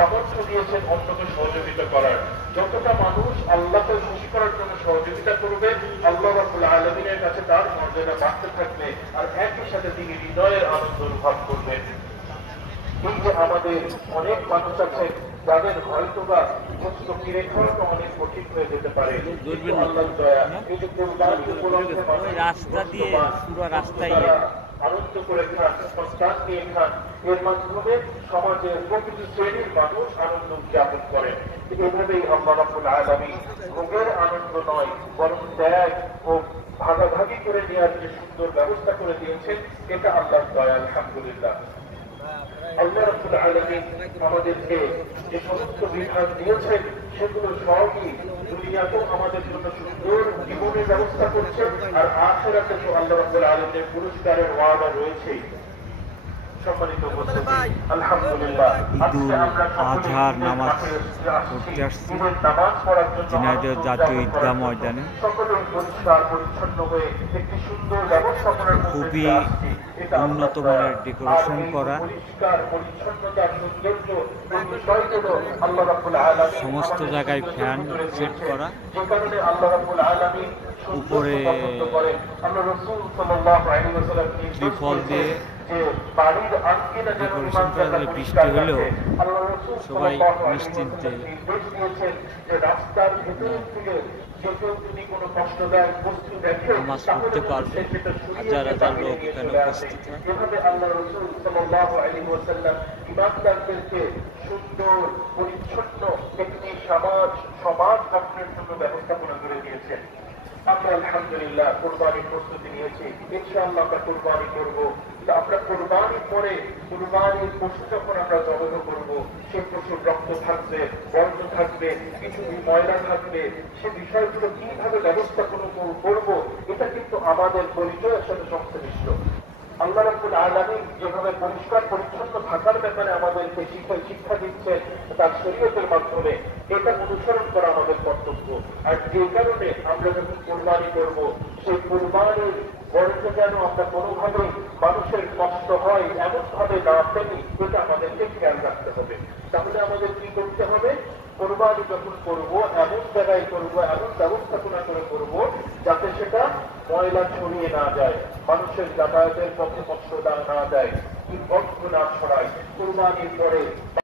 সামর্থ্য দিয়েছেন অন্যকে সহযোগিতা করার। যতটা মানুষ আল্লাহকে খুশি করার জন্য সহযোগিতা করবে, আল্লাহ রাব্বুল আলামিনের কাছে তার মর্যাদা বাড়তে থাকবে, আর একই সাথে তিনি হৃদয়ের আনন্দ অনুভব করবেন। এই যে আমাদের অনেক মানুষ আছে যাদের হয়তোবা কিনে খাওয়াটা অনেক কঠিন হয়ে যেতে পারে, আল্লাহর দয়া এই যে রাস্তা দিয়ে পুরো রাস্তায় আনন্দ করে খান, সন্তান নিয়ে খান, এর মাধ্যমে সমাজের প্রতিটি শ্রেণীর মানুষ আনন্দ উদযাপন করেন। এভাবেই আল্লাহ রাব্বুল আলামিন ভোগের আনন্দ নয় বরং ত্যাগ ও ভাগাভাগি করে নেওয়ার যে সুন্দর ব্যবস্থা করে দিয়েছেন, এটা আল্লাহর দয়া। আলহামদুলিল্লাহ, আল্লাহ রাব্বুল আলামিন আমাদেরকে যে সমস্ত বিধান দিয়েছেন সেগুলো সবই দুনিয়াতেও আমাদের জন্য সুন্দর জীবনের ব্যবস্থা করছে, আর আখিরাতে তো আল্লাহ রাব্বুল আলামিনের পুরস্কারের ওয়াদা রয়েছে। সম্মানিত উপস্থিতি, আলহামদুলিল্লাহ আজকে আমরা আজহার নামাজ পড়তে আসছি ঝিনাইদহ জাতীয় ঈদগাহ ময়দানে। সকলে পরিষ্কার পরিচ্ছন্ন হয়ে একটি সুন্দর ব্যবস্থাপনার খুবই উন্নত মানের ডেকোরেশন করা, সমস্ত জায়গায় ফ্যান সেট করা, উপরে ত্রিফল দিয়ে ডেকোরেশন করা। বৃষ্টি হলেও সবাই নিশ্চিন্তে নামাজ পড়তে পারবে। হাজার হাজার লোক এখানে উপস্থিত হয়। সুন্দর পরিচ্ছন্ন একটি সমাজ গঠনের জন্য ব্যবস্থাপনা করে দিয়েছেন। আমরা আলহামদুলিল্লাহ কুরবানির প্রস্তুতি নিয়েছি, ইনশাআল্লাহ আমরা কুরবানি করবো। আমরা কুরবানির পরে কুরবানির পশু যখন আমরা জবাই করবো, সেই পশুর রক্ত থাকবে, বর্জ্য থাকবে, কিছু ময়লা থাকবে, সে বিষয়গুলো কিভাবে ব্যবস্থাপনা করবো, এটা কিন্তু আমাদের পরিচয়ের সাথে সংশ্লিষ্ট। আল্লাহ রাব্বুল আলামিন যেভাবে পরিষ্কার পরিচ্ছন্ন থাকার ব্যাপারে আমাদেরকে শিক্ষা দিচ্ছেন তার শরীয়তের মাধ্যমে, এটা অনুসরণ করা আমাদের কর্তব্য। আর যে কারণে আমরা যখন কুরবানি করব, সেই কুরবানির বর্জ্য যেন আমরা কোনোভাবে মানুষের কষ্ট হয় এমন ভাবে না ফেলি, এটা আমাদেরকে খেয়াল রাখতে হবে। তাহলে আমাদের কি করতে হবে? কুরবানি যখন করবো এমন জায়গায় করবো, এমন ব্যবস্থাপনা করে করবো যাতে সেটা ময়লা ছড়িয়ে না যায়, মানুষের যাতায়াতের পক্ষে কষ্ট না দেয়, দুর্গন্ধ না ছড়ায়। কুরবানির পরে